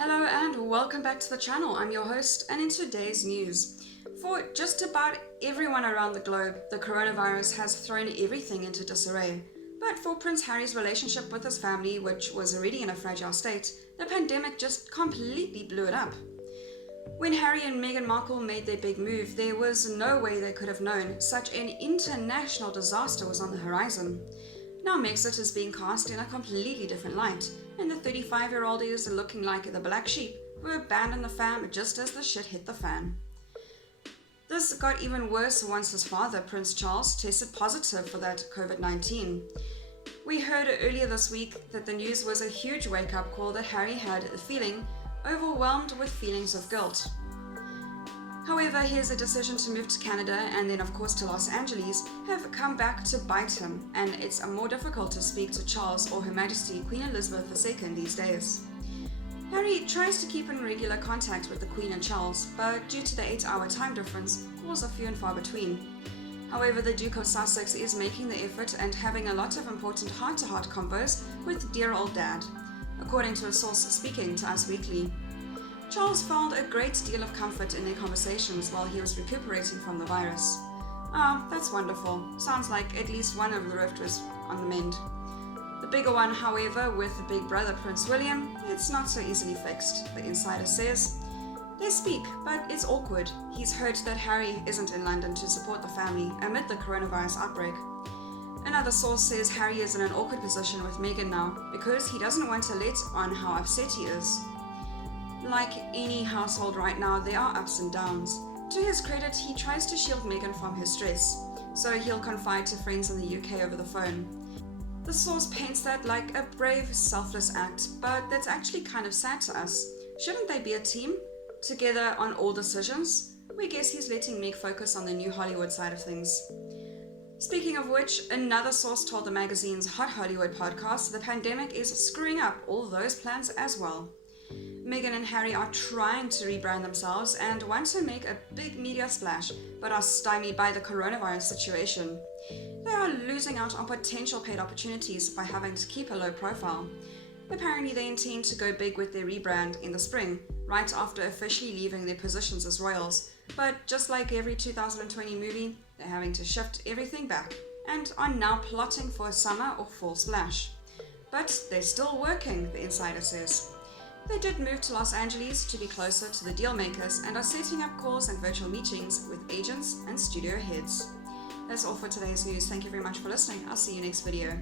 Hello and welcome back to the channel. I'm your host, and in today's news, for just about everyone around the globe, the coronavirus has thrown everything into disarray. But for Prince Harry's relationship with his family, which was already in a fragile state, the pandemic just completely blew it up. When Harry and Meghan Markle made their big move, there was no way they could have known such an international disaster was on the horizon. Now Megxit is being cast in a completely different light, and the 35-year-old is looking like the black sheep who abandoned the fam just as the shit hit the fan. This got even worse once his father, Prince Charles, tested positive for that COVID-19. We heard earlier this week that the news was a huge wake-up call that Harry had feeling overwhelmed with feelings of guilt. However, his decision to move to Canada and then of course to Los Angeles have come back to bite him, and it's more difficult to speak to Charles or Her Majesty Queen Elizabeth II these days. Harry tries to keep in regular contact with the Queen and Charles, but due to the 8-hour time difference, calls are few and far between. However, the Duke of Sussex is making the effort and having a lot of important heart-to-heart combos with dear old dad, according to a source speaking to Us Weekly. Charles found a great deal of comfort in their conversations while he was recuperating from the virus. That's wonderful. Sounds like at least one of the rift was on the mend. The bigger one, however, with the big brother Prince William, it's not so easily fixed, the insider says. They speak, but it's awkward. He's heard that Harry isn't in London to support the family amid the coronavirus outbreak. Another source says Harry is in an awkward position with Meghan now because he doesn't want to let on how upset he is. Like any household right now, there are ups and downs. To his credit, he tries to shield Meghan from her stress, so he'll confide to friends in the UK over the phone. The source paints that like a brave, selfless act, but that's actually kind of sad to us. Shouldn't they be a team, together on all decisions? We guess he's letting Meg focus on the new Hollywood side of things. Speaking of which, another source told the magazine's Hot Hollywood podcast the pandemic is screwing up all those plans as well. Meghan and Harry are trying to rebrand themselves and want to make a big media splash, but are stymied by the coronavirus situation. They are losing out on potential paid opportunities by having to keep a low profile. Apparently they intend to go big with their rebrand in the spring, right after officially leaving their positions as royals, but just like every 2020 movie, they're having to shift everything back, and are now plotting for a summer or fall splash. But they're still working, the insider says. They did move to Los Angeles to be closer to the deal makers and are setting up calls and virtual meetings with agents and studio heads. That's all for today's news. Thank you very much for listening. I'll see you next video.